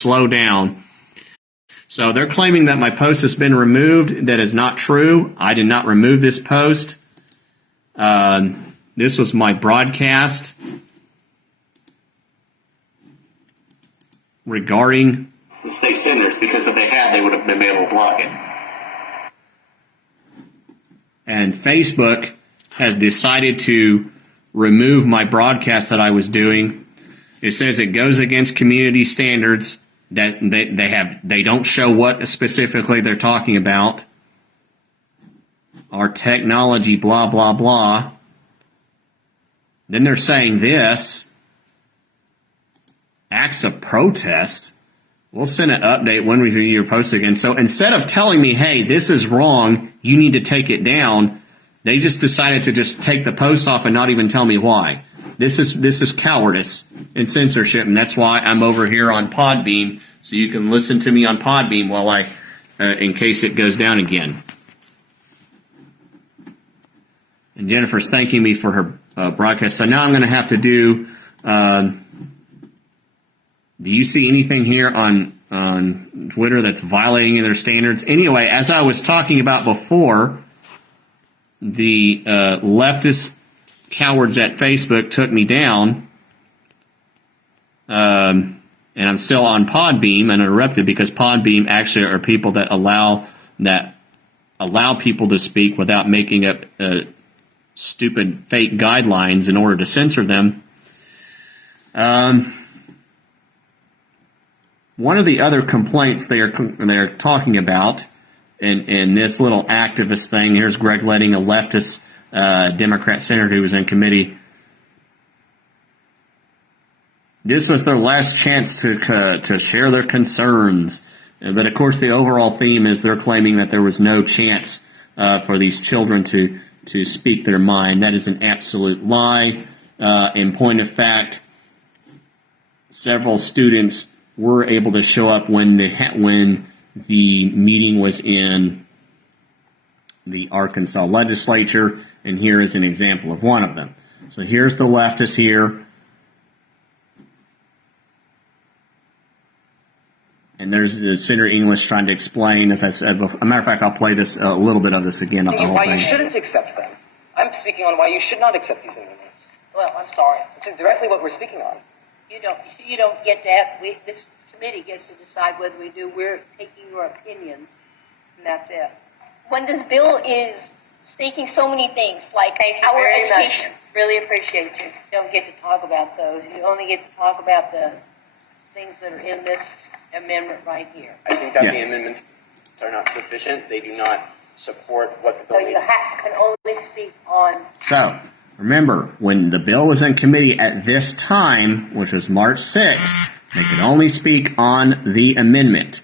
slow down. So they're claiming that my post has been removed. That is not true. I did not remove this post. This was my broadcast regarding the state senators, because if they had, they would have been able to block it. And Facebook has decided to remove my broadcast that I was doing. It says it goes against community standards, that they don't show what specifically they're talking about. Our technology, blah, blah, blah. Then they're saying this. Acts of protest. We'll send an update when we review your post again. So instead of telling me, hey, this is wrong, you need to take it down, they just decided to just take the post off and not even tell me why. This is cowardice and censorship, and that's why I'm over here on Podbean, so you can listen to me on Podbean while in case it goes down again. And Jennifer's thanking me for her broadcast. So now I'm going to have to do. Do you see anything here on Twitter that's violating their standards? Anyway, as I was talking about before, the leftist cowards at Facebook took me down, and I'm still on Podbeam uninterrupted, because Podbeam actually are people that allow people to speak without making up stupid fake guidelines in order to censor them. One of the other complaints they're talking about in this little activist thing, here's Greg Leding, a leftist Democrat senator who was in committee. This was their last chance to share their concerns. But of course, the overall theme is they're claiming that there was no chance for these children to speak their mind. That is an absolute lie. In point of fact, several students were able to show up when the meeting was in the Arkansas legislature, and here is an example of one of them. So here's the leftist here, and there's Senator English trying to explain, as I said before. As a matter of fact, I'll play this a little bit of this again, not the whole thing. Why you shouldn't accept them. I'm speaking on why you should not accept these amendments. Well, I'm sorry. It's directly what we're speaking on. You don't get to have, this committee gets to decide whether we do. We're taking your opinions, and that's it. When this bill is stating so many things, like our education. Really appreciate you. Don't get to talk about those. You only get to talk about the things that are in this amendment right here. I think that the amendments are not sufficient. They do not support what the bill So you needs. can only speak on. So, remember, when the bill was in committee at this time, which was March 6th, they could only speak on the amendment.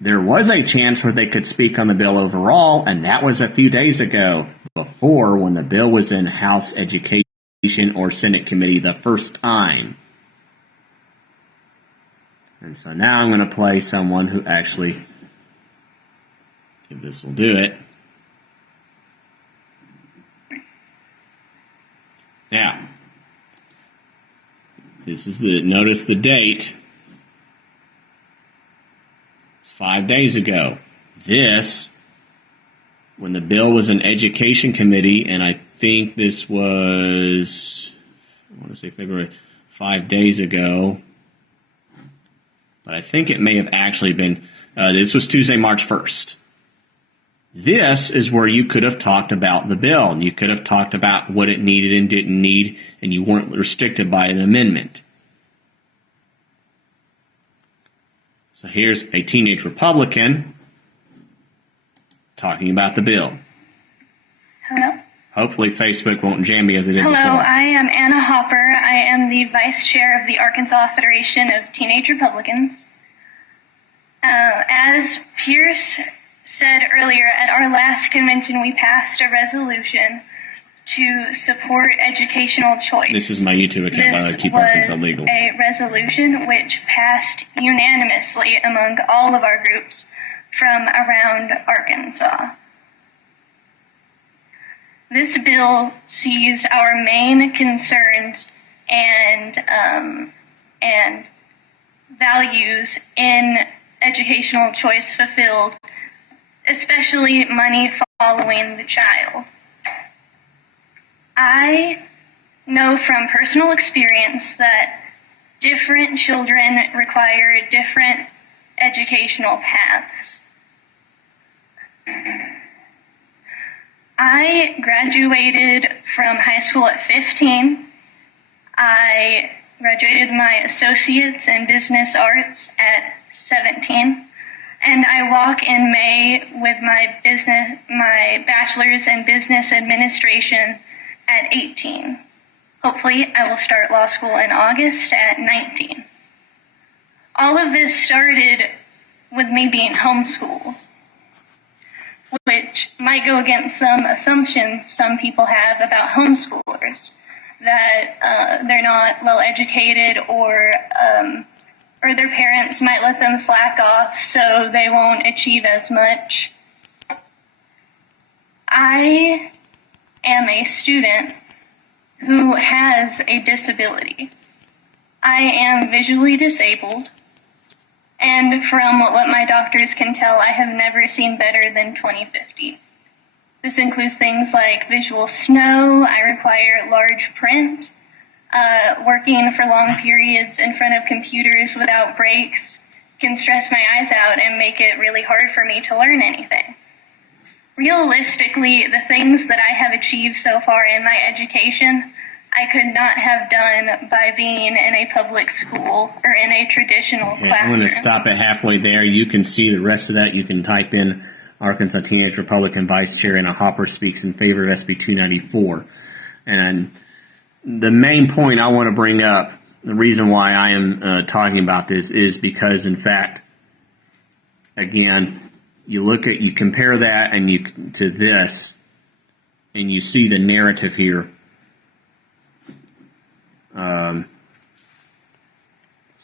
There was a chance where they could speak on the bill overall, and that was a few days ago, before when the bill was in House Education or Senate Committee the first time. And so now I'm going to play someone who actually, if this will do it. Now, this is notice the date. It's 5 days ago. This, when the bill was in Education Committee, and I think this was, I want to say February, 5 days ago. But I think it may have actually been, this was Tuesday, March 1st. This is where you could have talked about the bill, and you could have talked about what it needed and didn't need, and you weren't restricted by an amendment. So here's a teenage Republican talking about the bill. Hello. Hopefully Facebook won't jam me as it did Hello, before. I am Anna Hopper. I am the Vice Chair of the Arkansas Federation of Teenage Republicans. As Pierce said earlier, at our last convention we passed a resolution to support educational choice. This is my YouTube account, by the way, keeparkansaslegal. This was a resolution which passed unanimously among all of our groups from around Arkansas. This bill sees our main concerns and values in educational choice fulfilled, especially money following the child. I know from personal experience that different children require different educational paths. I graduated from high school at 15. I graduated my associates in business arts at 17. And I walk in May with my bachelor's in business administration at 18. Hopefully, I will start law school in August at 19. All of this started with me being homeschooled, which might go against some assumptions some people have about homeschoolers, that they're not well educated, or their parents might let them slack off so they won't achieve as much. I am a student who has a disability. I am visually disabled, and from what my doctors can tell, I have never seen better than 20/50. This includes things like visual snow. I require large print. Working for long periods in front of computers without breaks can stress my eyes out and make it really hard for me to learn anything. Realistically, the things that I have achieved so far in my education, I could not have done by being in a public school or in a traditional classroom. I'm going to stop it halfway there. You can see the rest of that. You can type in Arkansas Teenage Republican Vice Chair Anna Hopper speaks in favor of SB 294. And the main point I want to bring up, the reason why I am talking about this is because, in fact, again, you compare that and to this, and you see the narrative here.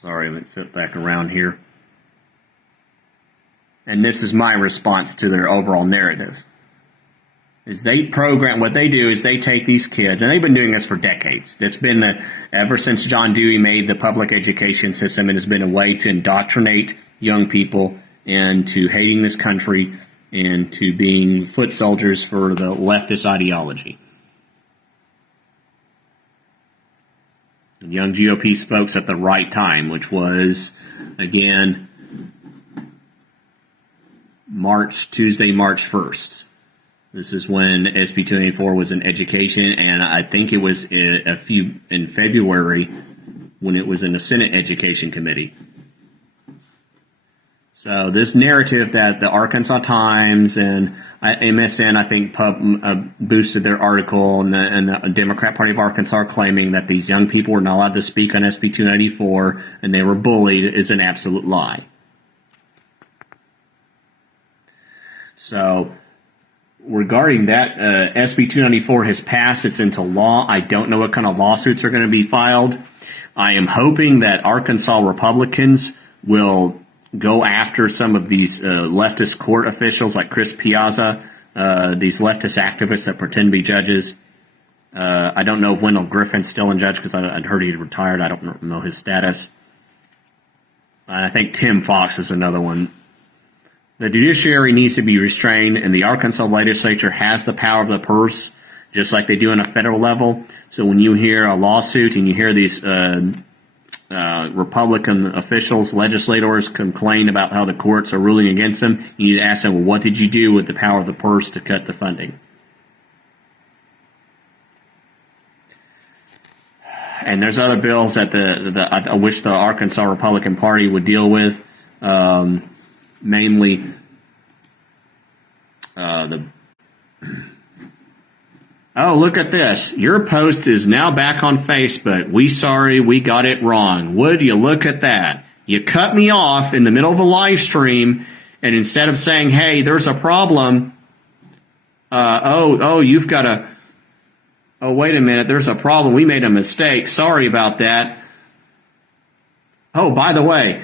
Sorry, let me flip back around here. And this is my response to their overall narrative. Is what they do is they take these kids, and they've been doing this for decades. It's been ever since John Dewey made the public education system, it has been a way to indoctrinate young people into hating this country and to being foot soldiers for the leftist ideology. The young GOP folks at the right time, which was, again, Tuesday, March 1st. This is when SB 284 was in education, and I think it was in February when it was in the Senate Education Committee. So this narrative that the Arkansas Times and MSN, I think, boosted their article, and the Democrat Party of Arkansas claiming that these young people were not allowed to speak on SB 294 and they were bullied is an absolute lie. So regarding that, SB 294 has passed. It's into law. I don't know what kind of lawsuits are going to be filed. I am hoping that Arkansas Republicans will go after some of these leftist court officials like Chris Piazza, these leftist activists that pretend to be judges. I don't know if Wendell Griffin's still in judge because I'd heard he retired. I don't know his status. I think Tim Fox is another one. The judiciary needs to be restrained, and the Arkansas legislature has the power of the purse, just like they do on a federal level. So when you hear a lawsuit and you hear these Republican officials, legislators complain about how the courts are ruling against them, you need to ask them, well, what did you do with the power of the purse to cut the funding? And there's other bills that I wish the Arkansas Republican Party would deal with, namely Oh, look at this. Your post is now back on Facebook. We got it wrong. Would you look at that? You cut me off in the middle of a live stream, and instead of saying, hey, there's a problem, you've got a, wait a minute, there's a problem. We made a mistake. Sorry about that. Oh, by the way,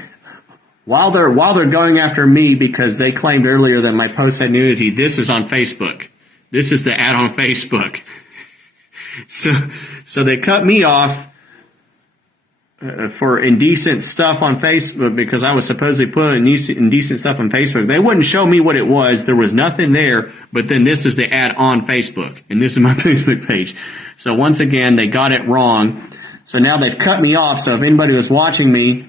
while they're going after me because they claimed earlier that my post had nudity, this is on Facebook. This is the ad on Facebook. So they cut me off for indecent stuff on Facebook because I was supposedly putting indecent stuff on Facebook. They wouldn't show me what it was. There was nothing there, but then this is the ad on Facebook, and this is my Facebook page. So once again, they got it wrong. So now they've cut me off. So if anybody was watching me,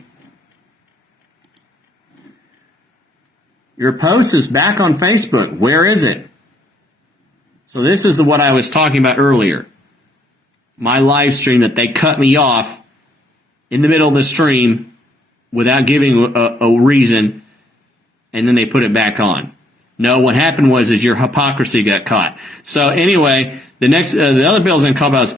your post is back on Facebook. Where is it? So this is what I was talking about earlier. My live stream that they cut me off in the middle of the stream without giving a reason, and then they put it back on. No, what happened was your hypocrisy got caught. So anyway, the other bill is going to call about